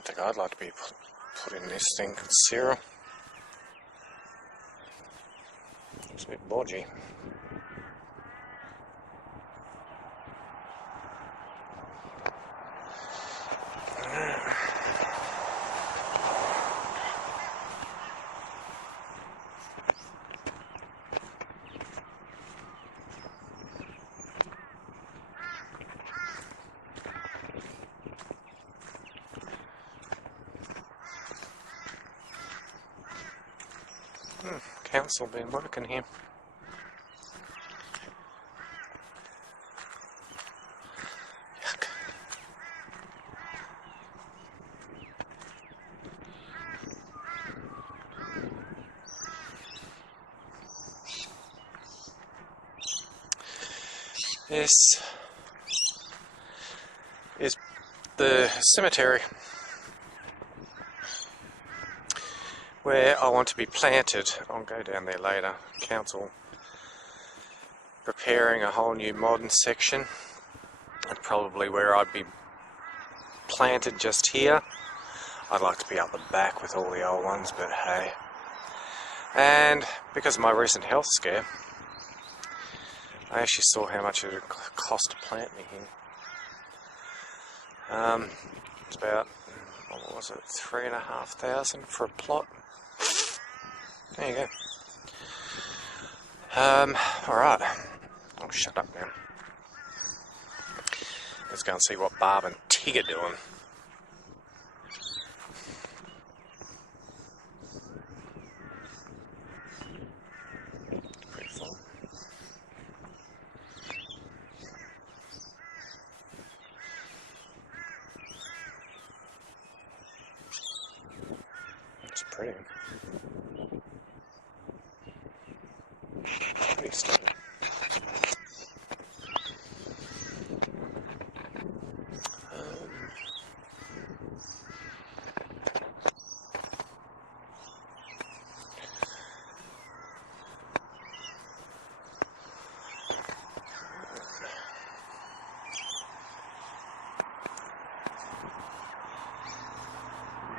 don't think I'd like to be put in this thing called Cyril. It's a bit bodgy. Council been working here. Yuck. This is the cemetery where I want to be planted. I'll go down there later. Council preparing a whole new modern section, and probably where I'd be planted just here. I'd like to be up the back with all the old ones, but hey. And because of my recent health scare, I actually saw how much it would cost to plant me here. It's about, what was it, $3,500 for a plot. There you go. Alright. I'll shut up now. Let's go and see what Barb and Tig are doing. Pretty full. It's pretty. Pretty stunning.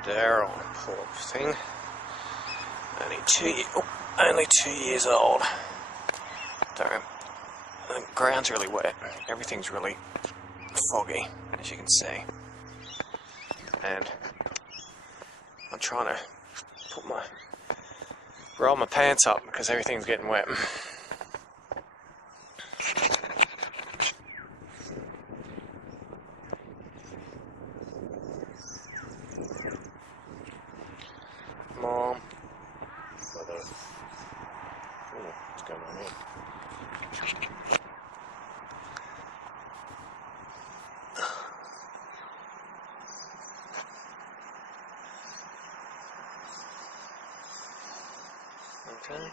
Daryl, poor thing. Only 2 years old. Don't. The ground's really wet. Everything's really foggy, as you can see. And I'm trying to roll my pants up because everything's getting wet. Mom. Mother. Ooh, what's going on here? Okay.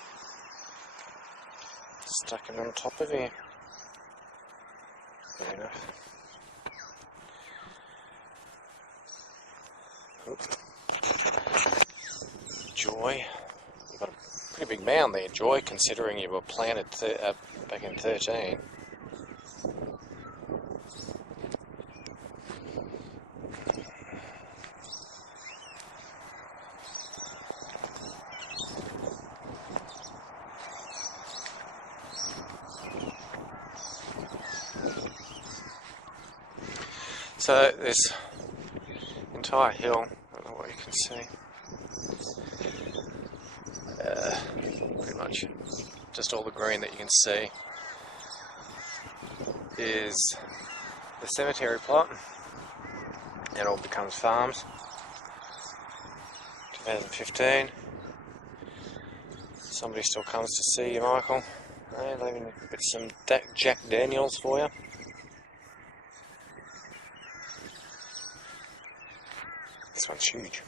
Stuck him on top of here. Fair enough. Oops. Joy. You've got a pretty big mound there, Joy, considering you were planted back in 13. So this entire hill, I don't know what you can see, pretty much just all the green that you can see is the cemetery plot. It all becomes farms. 2015. Somebody still comes to see you, Michael. Hey, leaving a bit of some Jack Daniels for you. This one's huge.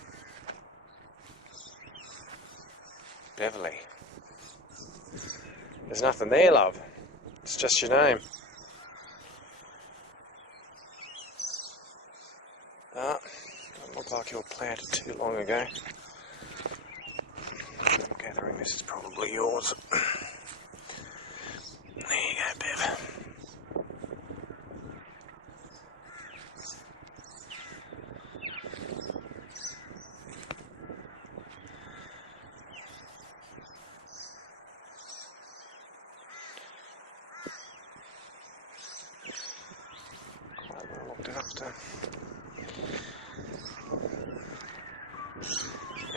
Beverly. There's nothing there, love. It's just your name. Doesn't look like you were planted too long ago. I'm gathering this is probably yours. There you go, Bev.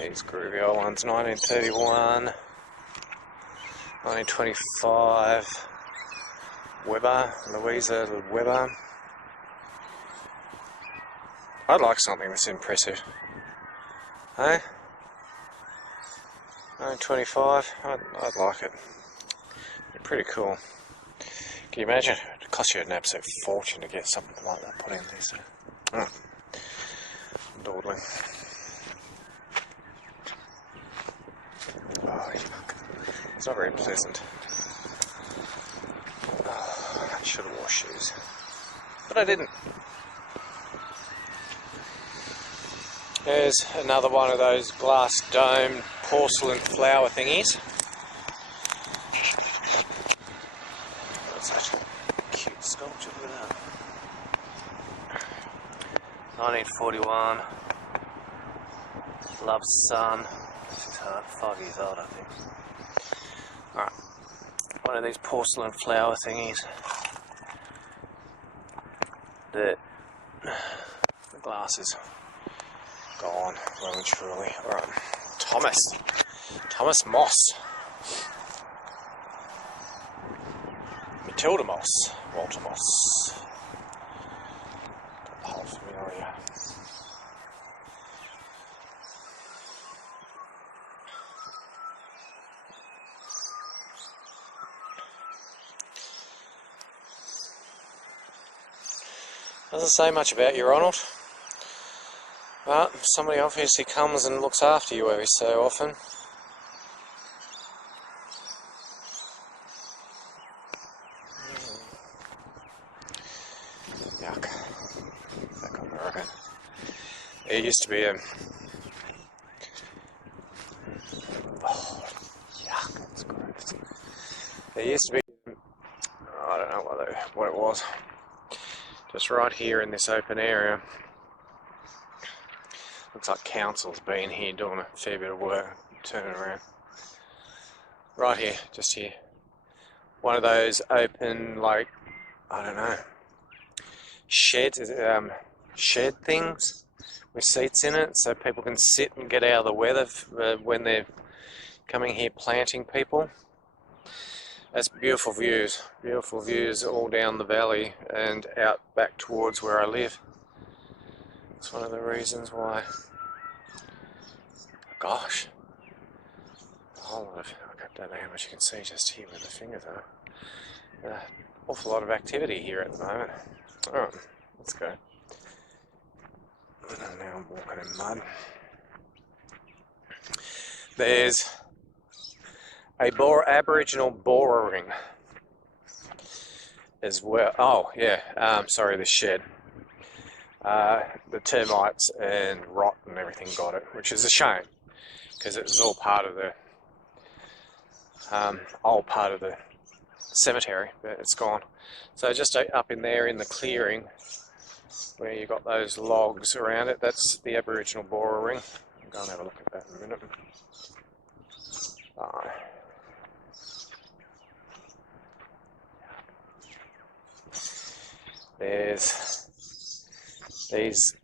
These groovy old ones, 1931, 1925, Weber, Louisa Weber. I'd like something that's impressive. Hey? 1925, I'd like it. Pretty cool. Can you imagine? It costs you an absolute fortune to get something like that put in there. So. Dawdling. Oh, yuck. It's not very pleasant. Oh, I should have worn shoes. But I didn't. There's another one of those glass dome porcelain flower thingies. That's such a cute sculpture, look at that. 1941. Love's Son. This is 5 years old, I think. Alright. One of these porcelain flower thingies. The glass is gone, well and truly. Alright. Thomas Moss. Matilda Moss. Walter Moss. Got the whole familiar. Doesn't say much about you, Ronald. But somebody obviously comes and looks after you every so often. Yuck. Back on America. There used to be a... Oh, yuck, that's gross. There used to be... I don't know what it was. Just right here in this open area. Looks like council's been here doing a fair bit of work, turning around. Right here, just here. One of those open, like, I don't know, sheds, shed things with seats in it so people can sit and get out of the weather when they're coming here planting people. That's beautiful views all down the valley and out back towards where I live. It's one of the reasons why. Gosh, a whole lot of, I don't know how much you can see just here where the fingers are. Awful lot of activity here at the moment. Alright, let's go. Now I'm walking in mud. There's a Aboriginal Bora ring as well. Oh yeah, sorry, the shed. The termites and rot and everything got it, which is a shame because it was all part of the old part of the cemetery, but it's gone. So just up in there in the clearing where you got those logs around it, that's the Aboriginal Bora ring. I'll go and have a look at that in a minute. There's these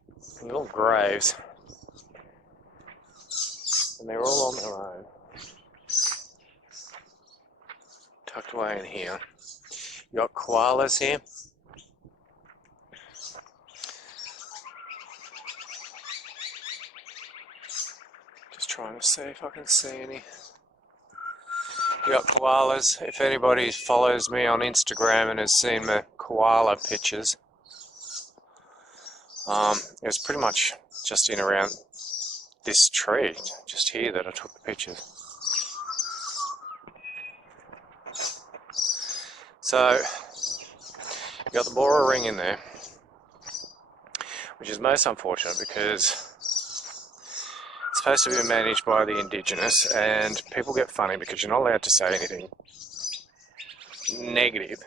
little graves, and they're all on their own, tucked away in here. You got koalas here. Just trying to see if I can see any. You got koalas. If anybody follows me on Instagram and has seen the koala pictures, it was pretty much just in around this tree, just here, that I took the pictures. So, you got the Bora ring in there, which is most unfortunate because it's supposed to be managed by the Indigenous, and people get funny because you're not allowed to say anything negative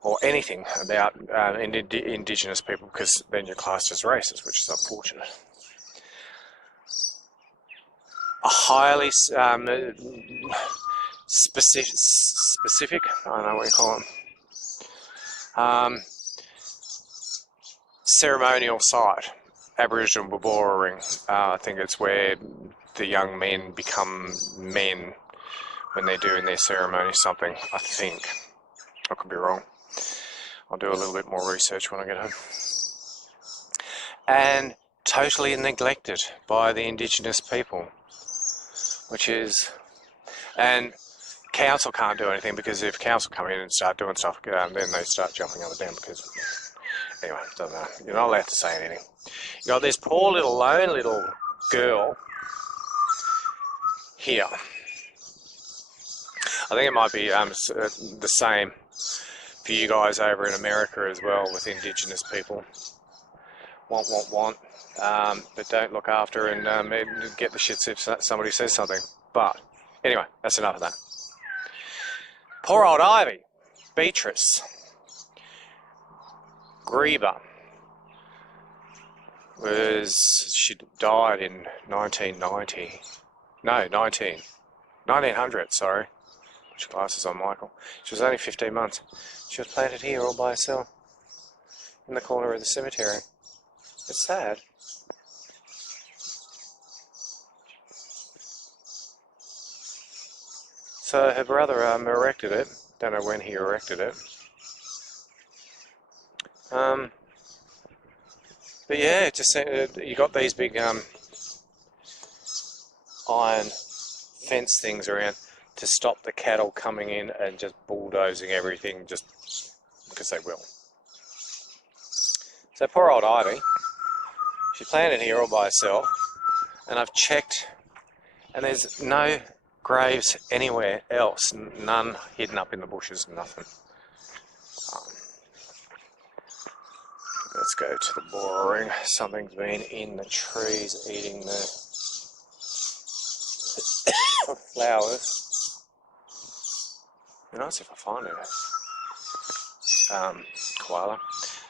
or anything about Indigenous people, because then you're classed as racist, which is unfortunate. A highly specific, I don't know what you call them, ceremonial site, Aboriginal Bora ring. I think it's where the young men become men when they're doing their ceremony, something, I think. I could be wrong. I'll do a little bit more research when I get home. And totally neglected by the Indigenous people, which is, and council can't do anything, because if council come in and start doing stuff, then they start jumping up and down, because, anyway, it doesn't matter. You're not allowed to say anything. You got this poor little lone little girl here. I think it might be the same for you guys over in America as well, with Indigenous people. Want, but don't look after and get the shits if somebody says something. But anyway, that's enough of that. Poor old Ivy, Beatrice Grieber, she died in 1990. No, 1900, sorry. Put your glasses on, Michael. She was only 15 months. She was planted here all by herself in the corner of the cemetery. It's sad. So her brother erected it. Don't know when he erected it. But yeah, just you got these big iron fence things around to stop the cattle coming in and just bulldozing everything, just because they will. So poor old Ivy, she planted here all by herself, and I've checked, and there's no graves anywhere else, none hidden up in the bushes, nothing. Let's go to the Bora ring. Something's been in the trees eating the flowers. Be nice if I find it. Koala.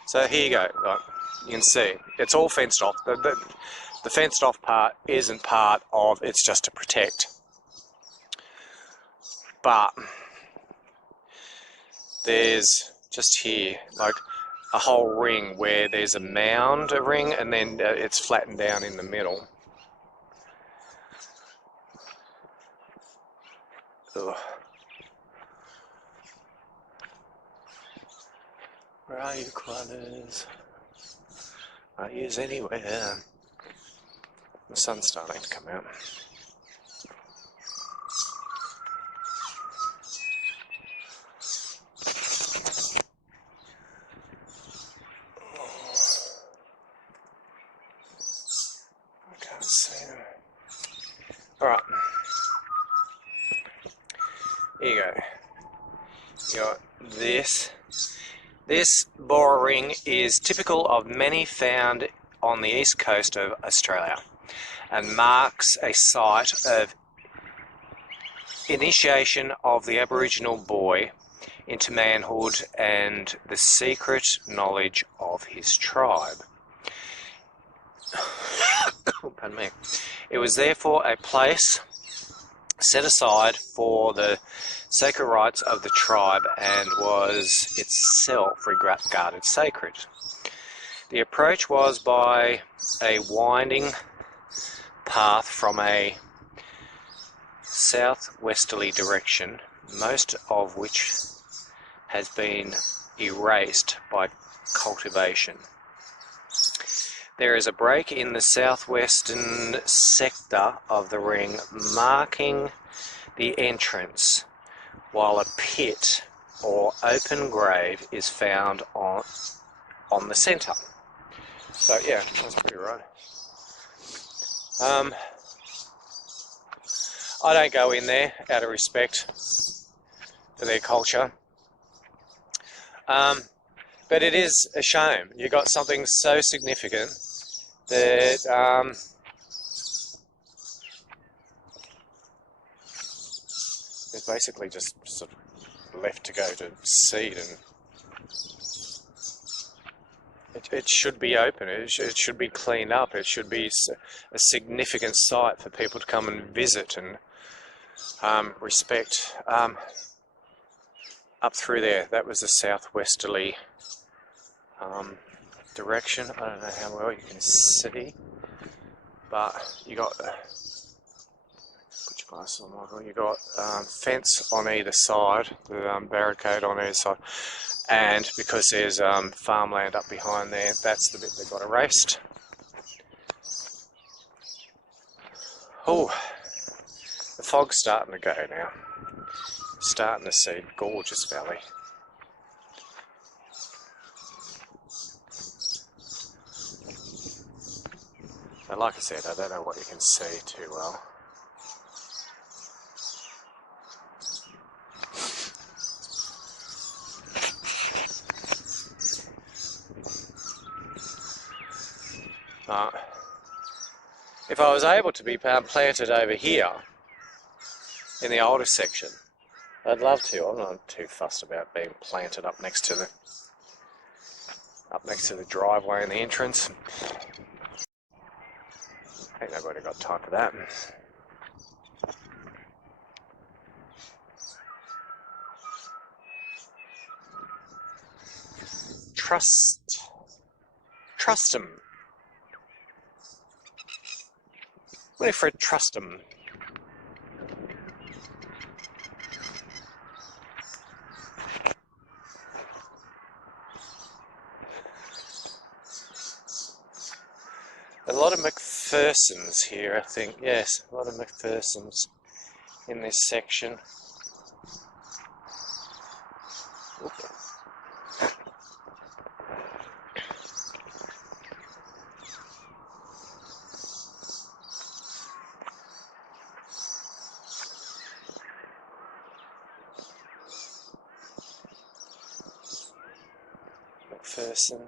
So here you go. Like, you can see it's all fenced off. The fenced off part isn't part of, it's just to protect. But there's just here like a whole ring where there's a mound, a ring, and then it's flattened down in the middle. Ugh. Where are you, koalas? Are you anywhere? The sun's starting to come out. I can't see them. Alright. Here you go. You got this. This Bora ring is typical of many found on the east coast of Australia and marks a site of initiation of the Aboriginal boy into manhood and the secret knowledge of his tribe. Pardon me. It was therefore a place set aside for the sacred rights of the tribe and was itself regarded sacred. The approach was by a winding path from a southwesterly direction, most of which has been erased by cultivation. There is a break in the southwestern sector of the ring marking the entrance, while a pit or open grave is found on the centre. So yeah, that's pretty right. I don't go in there out of respect for their culture. But it is a shame. You got something so significant that it's basically just sort of left to go to seed, and it should be open. It should be cleaned up. It should be a significant site for people to come and visit and respect. Up through there, that was the southwesterly direction. I don't know how well you can see, but you got put your glasses on, Michael. You got fence on either side, the barricade on either side, and because there's farmland up behind there, that's the bit that got erased. Oh, the fog's starting to go now. Starting to see gorgeous valley. But like I said, I don't know what you can see too well. If I was able to be planted over here in the older section, I'd love to. I'm not too fussed about being planted up next to the driveway and the entrance. Ain't nobody got time for that. Trust him. Winifred, trust him. A lot of McPhersons here, I think. Yes, a lot of McPhersons in this section. Oop. McPherson.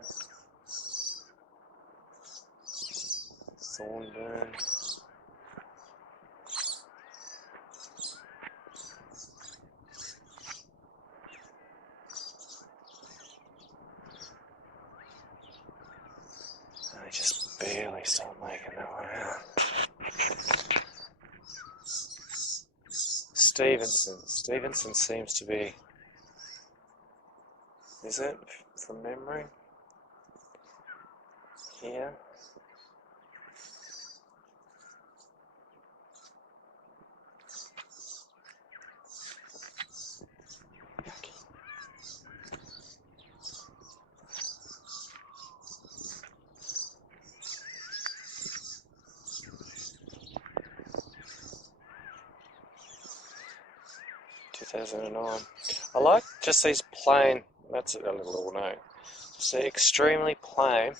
Thornburn. I just barely start making that one out. Stevenson seems to be, is it, from memory? Here. 2009. I like just these plain, that's a little ornate, just the extremely plain,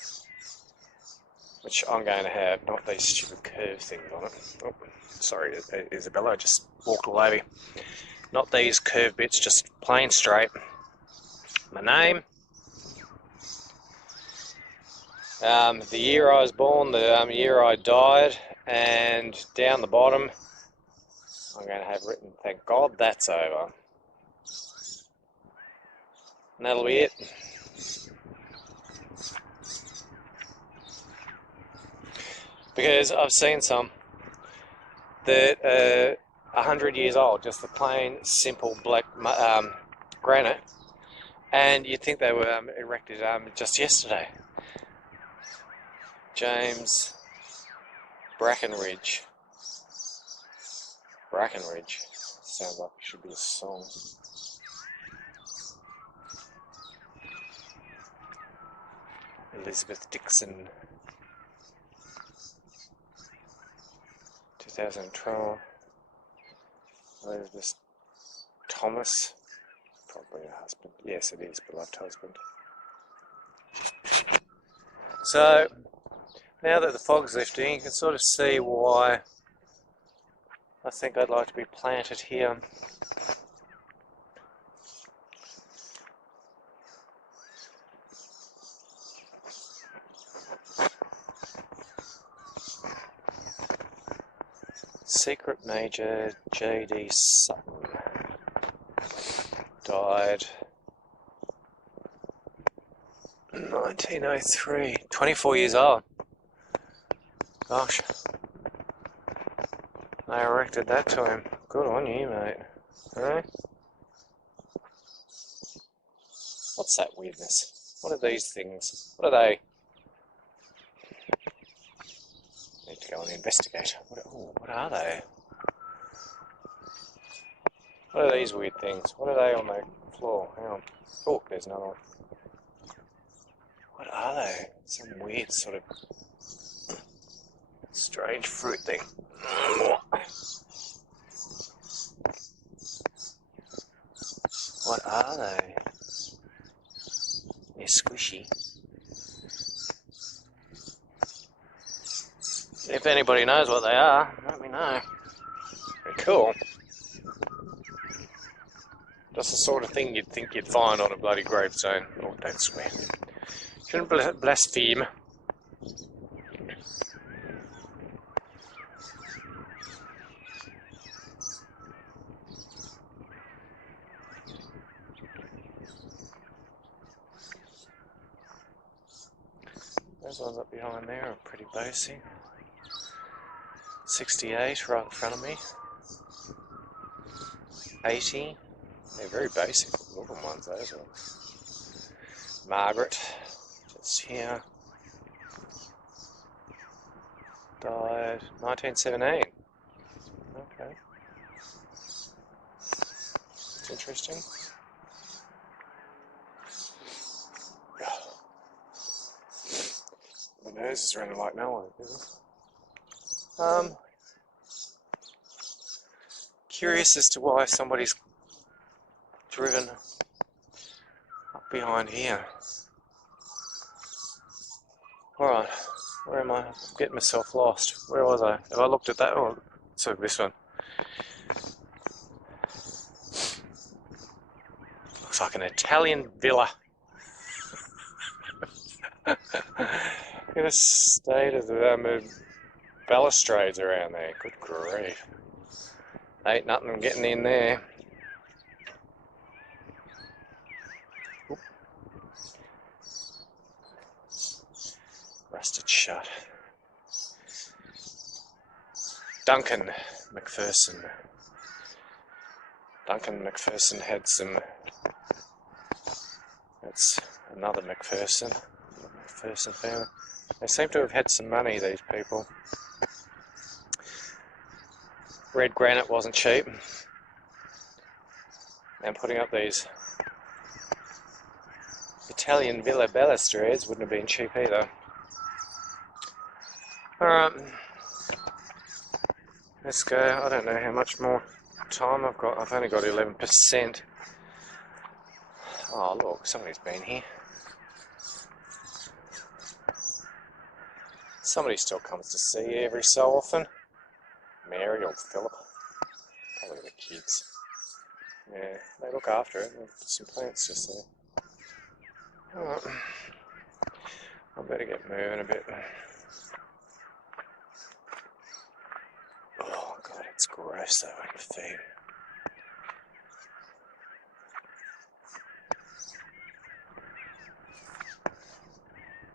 which I'm going to have, not these stupid curve things on it. Oh, sorry Isabella, I just walked all over you. Not these curved bits, just plain straight. My name, the year I was born, the year I died, and down the bottom I'm going to have written, thank God that's over. And that'll be it. Because I've seen some that are 100 years old, just the plain, simple black granite, and you'd think they were erected just yesterday. James Brackenridge. Sounds like it should be a song. Elizabeth Dixon. 2012. Elizabeth Thomas. Probably her husband. Yes, it is, beloved husband. So, now that the fog's lifting, you can sort of see why I think I'd like to be planted here. Secret Major J.D. Sutton died 1903, 24 years old. Gosh, I erected that to him. Good on you, mate. Alright? What's that weirdness? What are these things? What are they? need to go and investigate. What are they? What are these weird things? What are they on the floor? Hang on. Oh, there's another one. What are they? Some weird sort of strange fruit thing. What are they? They're squishy. If anybody knows what they are, let me know. They're cool. Just the sort of thing you'd think you'd find on a bloody gravestone. Oh, don't swear. Shouldn't blaspheme. Those ones up behind there are pretty basic. 68 right in front of me. 80. They're very basic looking ones, those ones. Margaret, just here. Died 1917. Okay. It's interesting. My nose is running like no one, isn't it? Curious as to why somebody's driven up behind here. Alright, where am I? I'm getting myself lost. Where was I? Have I looked at that? Oh, so this one. Looks like an Italian villa. In a state of the balustrades around there. Good grief. Ain't nothing getting in there. Oop. Rusted shut. Duncan McPherson. Duncan McPherson had some. That's another McPherson. McPherson family. They seem to have had some money, these people. Red granite wasn't cheap. And putting up these Italian villa balustrades wouldn't have been cheap either. Alright. Let's go. I don't know how much more time I've got. I've only got 11%. Oh look, somebody's been here. Somebody still comes to see you every so often. Mary or Philip. Probably the kids. Yeah, they look after it. There's some plants just there. Alright. I better get moving a bit. Oh god, it's gross though on your feet.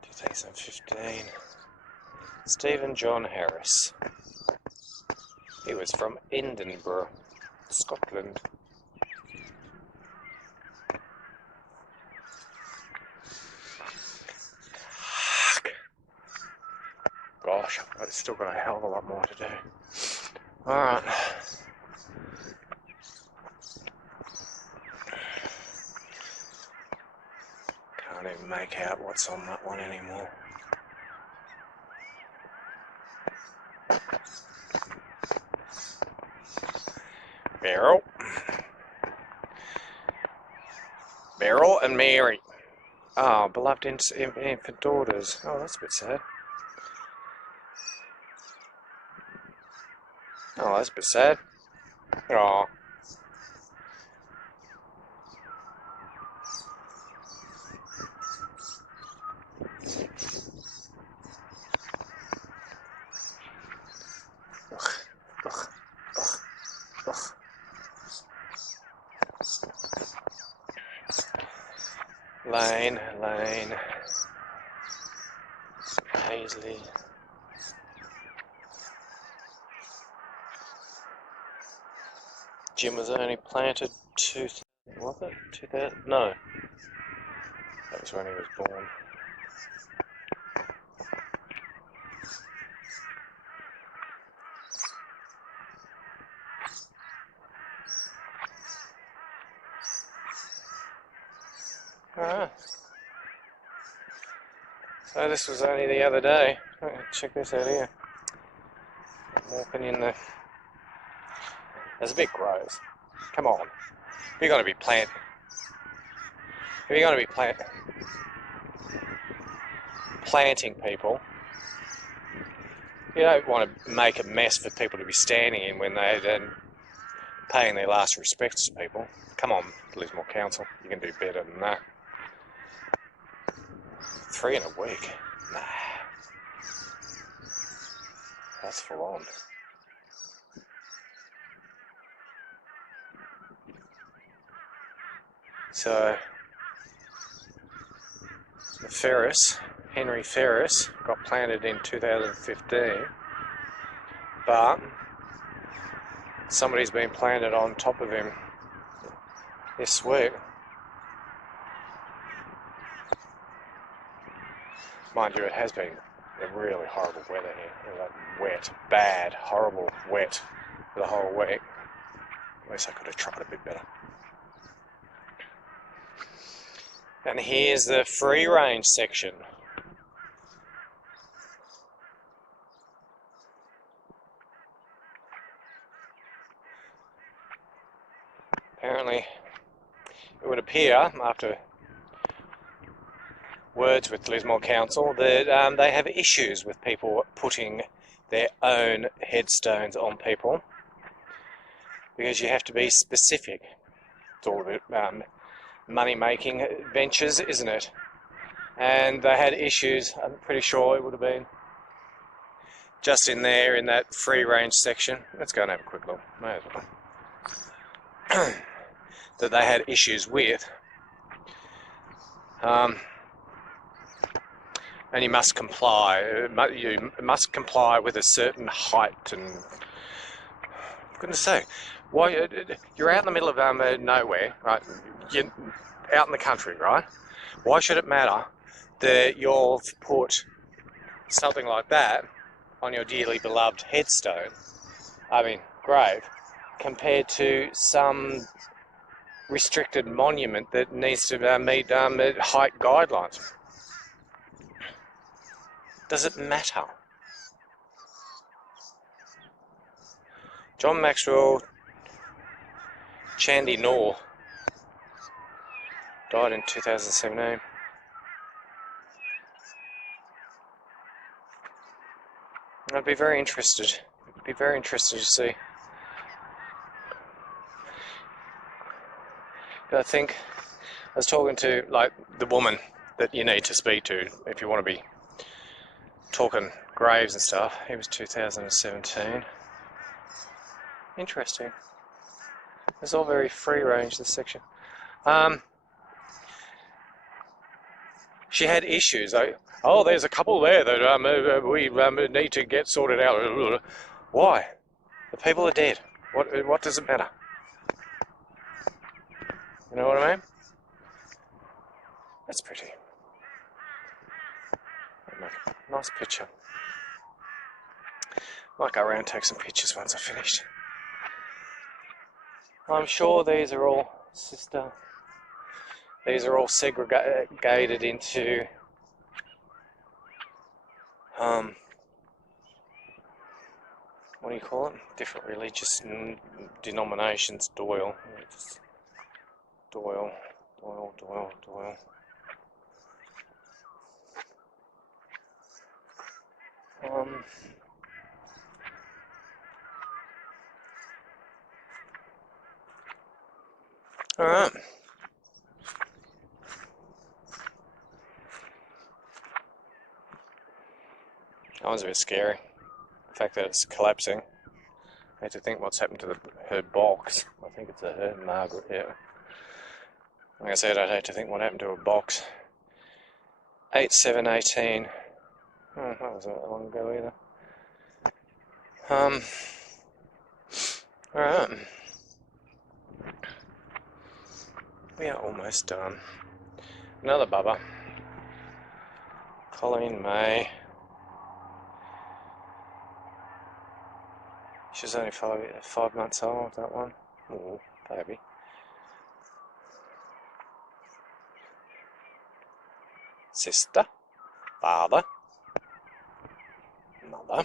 2015. Stephen John Harris. He was from Edinburgh, Scotland. Gosh, I've still got a hell of a lot more to do. Alright. Can't even make out what's on that one anymore. Beryl and Mary. Oh, beloved infant daughters. Oh, that's a bit sad. Oh, that's a bit sad. Oh. Lane, Paisley. Jim was only planted 2000, was it? 2000? No. That was when he was born. Alright. So this was only the other day. Oh, check this out here. I'm walking in the... There's a bit gross. Come on. If you're going to be planting people, you don't want to make a mess for people to be standing in when they're then paying their last respects to people. Come on, Lismore Council, you can do better than that. 3 in a week? Nah. That's full on. So, the Henry Ferris, got planted in 2015, but somebody's been planted on top of him this week. Mind you, it has been a really horrible weather here. Like wet, bad, horrible wet for the whole week. At least I could have tried a bit better. And here's the free range section. Apparently, it would appear, after words with Lismore Council, that they have issues with people putting their own headstones on people, because you have to be specific. It's all about money-making ventures, isn't it? And they had issues. I'm pretty sure it would have been just in there in that free range section. Let's go and have a quick look. May as well. That they had issues with. And you must comply. You must comply with a certain height and. For goodness sake, why you're out in the middle of nowhere, right? You're out in the country, right? Why should it matter that you've put something like that on your dearly beloved headstone? I mean, grave, compared to some restricted monument that needs to meet height guidelines. Does it matter? John Maxwell Chandy Noor died in 2017. I'd be very interested. To see. But I think I was talking to like the woman that you need to speak to if you want to be talking graves and stuff. It was 2017. Interesting. It's all very free range, this section. She had issues. Oh, there's a couple there that we need to get sorted out. Why? The people are dead. What does it matter? You know what I mean? That's pretty. Nice picture. Might go around and take some pictures once I've finished. I'm sure these are all segregated into what do you call it? Different religious denominations. Doyle. Alright. That was a bit scary. The fact that it's collapsing. I had to think what's happened to her box. I think it's her, Margaret, yeah. Like I said, I'd hate to think what happened to her box. 8/7/18. Oh, that wasn't that long ago either. Alright. We are almost done. Another bubba. Colleen May. She's only 5 months old, that one. Oh, baby. sister, father, mother,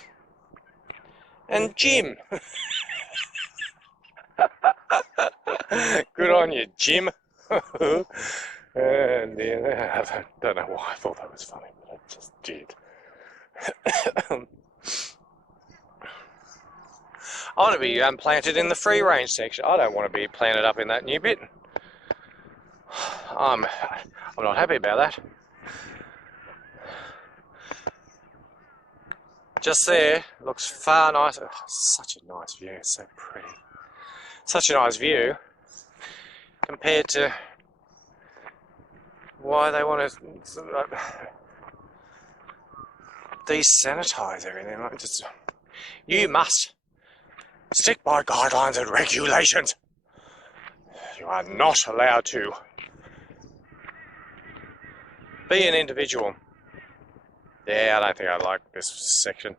and Jim. Good on you, Jim. And I don't know why I thought that was funny, but I just did. I want to be planted in the free range section. I don't want to be planted up in that new bit. I'm not happy about that. Just there, looks far nicer. Oh, such a nice view, it's so pretty. Such a nice view compared to why they want to desanitize everything. Like just, you must stick by guidelines and regulations. You are not allowed to be an individual. Yeah, I don't think I like this section.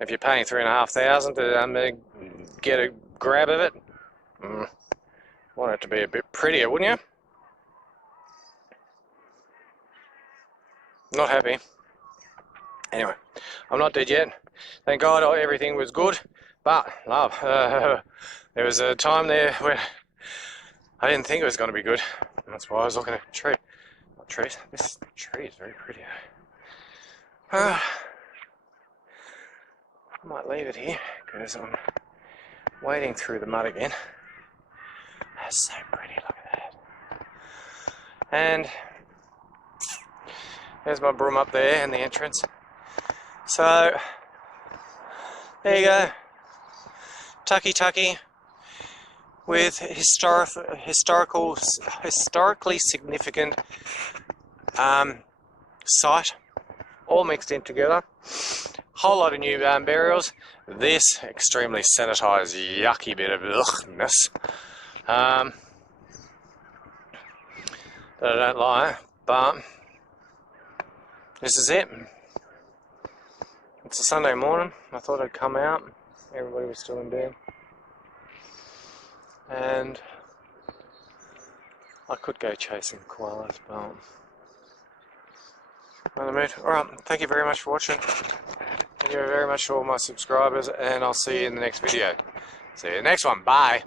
If you're paying $3,500 to get a grab of it, want it to be a bit prettier, wouldn't you? Not happy. Anyway, I'm not dead yet. Thank God everything was good. But, love, there was a time there where I didn't think it was going to be good. That's why I was looking at a tree. Not trees. This tree is very pretty. I might leave it here because I'm wading through the mud again. That's so pretty, look at that. And there's my broom up there in the entrance. So, there you go. Tucki Tucki with historically significant site, all mixed in together. Whole lot of new burials. This extremely sanitised, yucky bit of ughness that I don't like, but this is it. It's a Sunday morning. I thought I'd come out. Everybody was still in bed. And I could go chasing koalas, but I'm in the mood. Alright, thank you very much for watching. Thank you very much to all my subscribers, and I'll see you in the next video. See you in the next one. Bye.